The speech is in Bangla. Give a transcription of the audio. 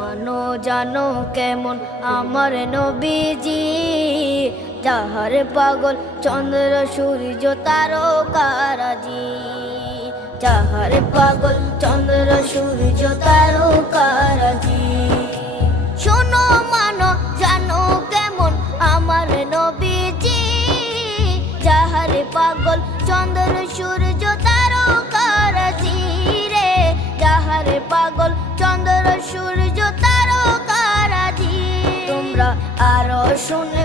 মানো জানো কেমন আমার নবীজি, যাহার পাগল চন্দ্র সূর্য তারকারাজি, যাহার পাগল চন্দ্র সূর্য তারকারাজি। শোনো মানো জানো কেমন আমার নবীজি, যাহার পাগল চন্দ্র সূর্য তারকারাজি রে, যাহার পাগল চন্দ্র সূর্য তারকারাজি। তোমরা আরো শুনে